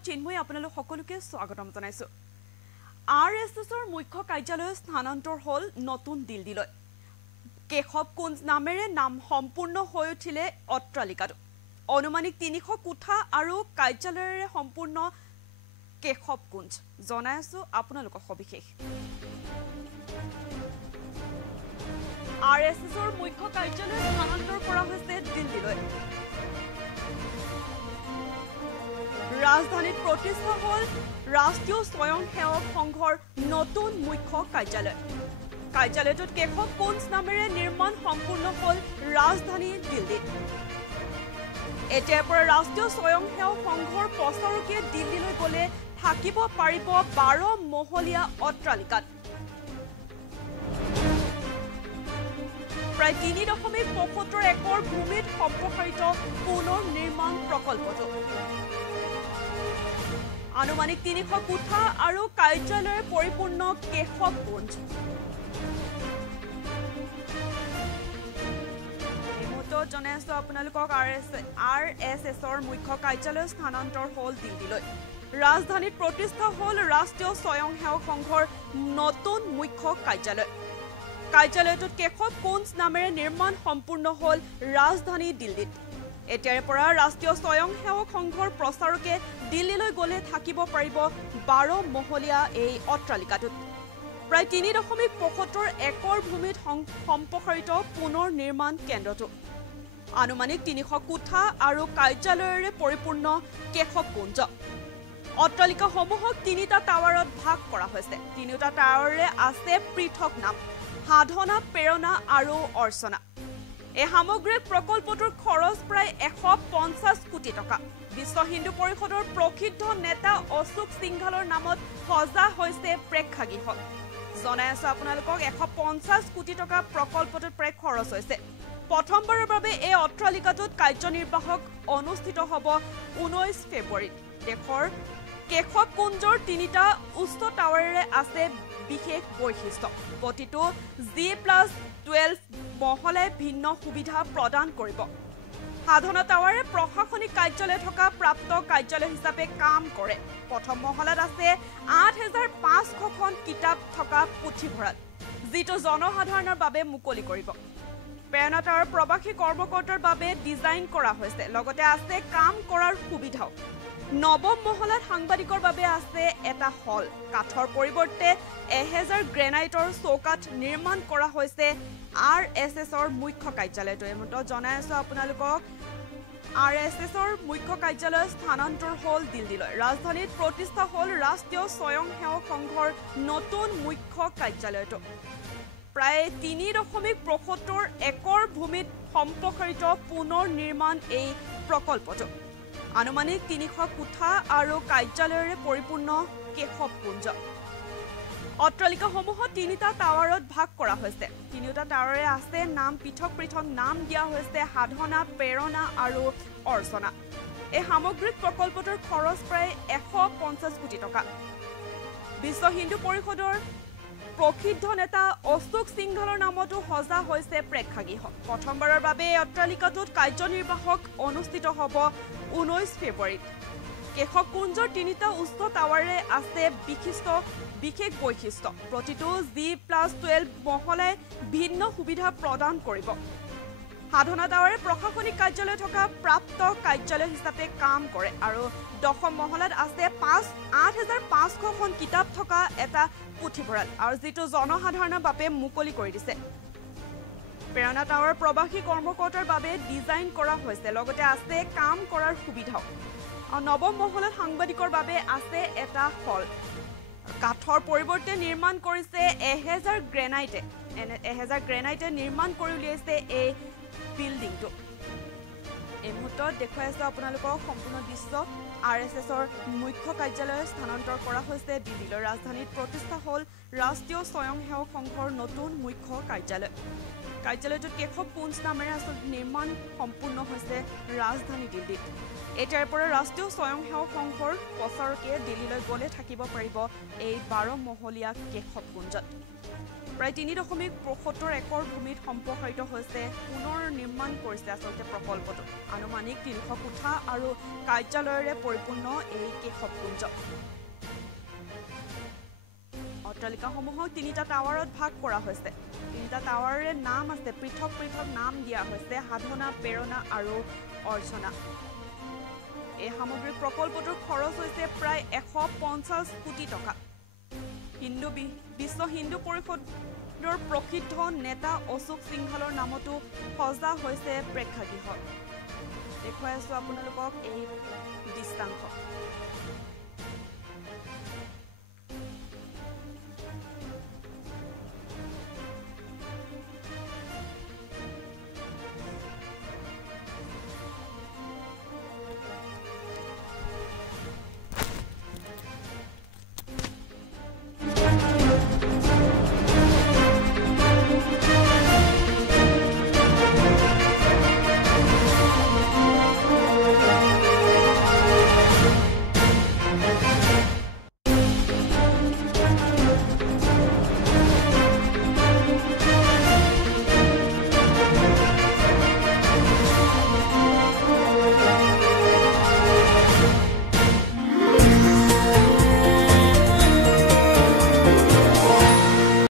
মই চিন্ময় আপোনালোক সকলোকে স্বাগতম জনাইছো। RSSৰ মুখ্য কাৰ্যালয় স্থানান্তৰ হল নতুন দিল্লীলৈ। কেশৱকুঞ্জ নামেৰে নাম সম্পূৰ্ণ হৈ উঠিলে অট্টালিকাটো। অনুমানিক 300 কোঠা আৰু কাৰ্যালয়েৰে সম্পূৰ্ণ কেশৱকুঞ্জ। জনাইছো আপোনালোকক সবিশেষ। RSSৰ মুখ্য কাৰ্যালয় স্থানান্তৰ কৰা হৈছে দিল্লীলৈ। ৰাজধানীত প্ৰতিষ্ঠা হল ৰাষ্ট্ৰীয় স্বয়ংসেৱক সংঘৰ নতুন মুখ্য কাৰ্যালয়। কাৰ্যালয়টোত কেশৱকুঞ্জ নামেৰে নিৰ্মাণ সম্পূৰ্ণ হল ৰাজধানী দিল্লীত। এতিয়াৰ পৰা ৰাষ্ট্ৰীয় স্বয়ংসেৱক সংঘৰ প্ৰচাৰকে দিল্লীলৈ গলে থাকিব পাৰিব 12 মহলীয়া অট্টালিকাত। প্ৰায় 3.75 একৰ ভূমিত সম্প্ৰসাৰিত পুনৰ নিৰ্মাণ প্ৰকল্পটো। আনুমানিক 300 কোঠা আৰু কাৰ্যালয়েৰে পৰিপূৰ্ণ কেশৱকুঞ্জ। জনাইছো আপোনালোকক RSSৰ মুখ্য কাৰ্যালয় স্থানান্তৰ হল দিল্লীলৈ। ৰাজধানীত প্ৰতিষ্ঠা হল ৰাষ্ট্ৰীয় স্বয়ংসেৱক সংঘৰ নতুন মুখ্য কাৰ্যালয়। কাৰ্যালয়টোত কেশৱকুঞ্জ নামেৰে নিৰ্মাণ সম্পূৰ্ণ হল ৰাজধানী দিল্লীত। এতিয়াৰ পৰা ৰাষ্ট্ৰীয় স্বয়ংসেৱক সংঘৰ প্ৰচাৰকে দিল্লীলৈ গলে থাকিব পাৰিব 12 মহলীয়া এই অট্টালিকাটোত। প্ৰায় 3.75 একৰ ভূমিত সম্প্ৰসাৰিত পুনৰ নিৰ্মাণ কেন্দ্ৰটো। আনুমানিক 300 কোঠা আৰু কাৰ্যালয়েৰে পৰিপূৰ্ণ কেশৱকুঞ্জ। অট্টালিকাসমূহক 3টা টাৱাৰত ভাগ কৰা হৈছে। 3টা টাৱাৰে আছে পৃথক নাম: সাধনা, প্ৰেৰণা আৰু অৰ্চনা। এই সামগ্ৰিক প্ৰকল্পটোৰ খৰচ প্ৰায় 150 কোটি টকা। বিশ্ব হিন্দু পৰিষদৰ প্ৰসিদ্ধ নেতা অশোক সিংঘালৰ নামত সজা হৈছে প্ৰেক্ষাগৃহ। জনাই আছো আপোনালোকক 150 কোটি টকা প্ৰকল্পটোত প্ৰায় খৰচ হৈছে। প্ৰথমবাৰৰ বাবে এই অট্টালিকাটোত কাৰ্যনিৰ্বাহক অনুষ্ঠিত হ'ব 19 ফেব্ৰুৱাৰীত। দেশৰ কেশৱকুঞ্জৰ 3টা উচ্চ টাৱাৰেৰে আছে বিশেষ বৈশিষ্ট্য। প্ৰতিটো G+12 মহলাই ভিন্ন সুবিধা প্ৰদান কৰিব। সাধনা টাৱাৰে প্ৰশাসনিক কাৰ্যালয় থকা প্ৰাপ্ত কাৰ্যালয় হিচাপে কাম কৰে। প্ৰথম মহলাত আছে 8500খন কিতাপ থকা পুথিভঁৰাল, যিটো জনসাধাৰণৰ বাবে মুকলি কৰিব। প্ৰেৰণা টাৱাৰ প্ৰবাসী কৰ্মকৰ্তাৰ বাবে ডিজাইন কৰা হৈছে। লগতে আছে কাম কৰাৰ সুবিধাও। নৱম মহলাত সাংবাদিকৰ বাবে আছে এটা হল। কাঠৰ পৰিৱৰ্তে 1000 গ্ৰেনাইটৰ চৌকাঠ নিৰ্মাণ কৰা হৈছে RSSৰ মুখ্য কাৰ্যালয়টো। এইমতে জনাই আছো আপোনালোকক RSSৰ মুখ্য কাৰ্যালয় স্থানান্তৰ হল দিল্লীলৈ। ৰাজধানীত প্ৰতিষ্ঠা হল ৰাষ্ট্ৰীয় স্বয়ংসেৱক সংঘৰ নতুন মুখ্য কাৰ্যালয়টো। প্ৰায় 3.75 একৰ ভূমিত সম্প্ৰসাৰিত পুনৰ নিৰ্মাণ এই প্ৰকল্পটো। আনুমানিক 300 কোঠা আৰু কাৰ্যালয়েৰে পৰিপূৰ্ণ কেশৱকুঞ্জ। অট্টালিকাসমূহত 3টা টাৱাৰত ভাগ কৰা হৈছে। 3টা টাৱাৰে আছে নাম পৃথক পৃথক নাম দিয়া হৈছে: সাধনা, প্ৰেৰণা আৰু অৰ্চনা। এই সামগ্ৰিক প্ৰকল্পটোৰ খৰচ প্ৰায় 150 কোটি টকা। বিশ্ব হিন্দু পৰিষদৰ প্ৰসিদ্ধ নেতা অশোক সিংঘালৰ নামতো সজা হৈছে প্ৰেক্ষাগৃহ। প্ৰথমবাৰৰ বাবে এই অট্টালিকাটোত কাৰ্যনিৰ্বাহক অনুষ্ঠিত হ'ব 19 ফেব্ৰুৱাৰীত। কেশৱকুঞ্জৰ 3টা উচ্চ টাৱাৰে আছে বিশেষ বৈশিষ্ট্য। প্ৰতিটো G+12 মহলাই ভিন্ন সুবিধা প্ৰদান কৰিব। সাধনা টাৱাৰে প্ৰশাসনিক কাৰ্যালয় থকা প্ৰাপ্ত কাৰ্যালয় হিচাপে কাম কৰে আৰু 10ম মহলাত আছে 8500খন কিতাপ থকা এটা পুথিভঁৰাল, আৰু যিটো জনসাধাৰণৰ বাবে মুকলি কৰি দিছে। প্ৰেৰণা টাৱাৰ প্ৰবাসী কৰ্মকৰ্তাৰ বাবে ডিজাইন কৰা হৈছে। লগতে আছে কাম কৰাৰ সুবিধাও। আৰু 9ম মহলাত সাংবাদিকৰ বাবে আছে এটা হল। কাঠৰ পৰিৱৰ্তে নিৰ্মাণ কৰিছে 1000 গ্ৰেনাইটে। 1000 গ্ৰেনাইটে নিৰ্মাণ কৰি উলিয়াইছে এই বিল্ডিংটো। এই মুহূৰ্তত দেখুৱাই আছো আপোনালোকক সম্পূৰ্ণ দৃশ্য। RSSৰ মুখ্য কাৰ্যালয় স্থানান্তৰ কৰা হৈছে দিল্লীলৈ। ৰাজধানীত প্ৰতিষ্ঠা হল ৰাষ্ট্ৰীয় স্বয়ংসেৱক সংঘৰ নতুন মুখ্য কাৰ্যালয়। কাৰ্যালয়টোত কেশৱকুঞ্জ নামেৰে আচলতে নিৰ্মাণ সম্পূৰ্ণ হৈছে ৰাজধানী দিল্লীত। এতিয়াৰ পৰা ৰাষ্ট্ৰীয় স্বয়ংসেৱক সংঘৰ প্ৰচাৰকে দিল্লীলৈ গলে থাকিব পাৰিব এই 12 মহলীয়া কেশৱকুঞ্জত। প্ৰায় ৩.৭৫ একৰ ভূমিত সম্প্ৰসাৰিত হৈছে পুনৰ নিৰ্মাণ কৰিছে আচলতে প্ৰকল্পটো আনুমানিক ৩০০ কোঠা আৰু কাৰ্যালয়েৰে পৰিপূৰ্ণ এই কেশৱকুঞ্জ অট্টালিকাসমূহক ৩টা টাৱাৰত ভাগ কৰা হৈছে ৩টা টাৱাৰৰে নাম আছে পৃথক পৃথক নাম দিয়া হৈছে সাধনা প্ৰেৰণা আৰু অৰ্চনা এই সামগ্ৰিক প্ৰকল্পটোৰ খৰচ হৈছে প্ৰায় ১৫০ কোটি টকা বিশ্ব হিন্দু পৰিষদৰ প্ৰসিদ্ধ নেতা অশোক সিংহালৰ নামতো সজা হৈছে প্ৰেক্ষাগৃহ দেখুৱাই আছো আপোনালোকক এই দৃশ্যাংশ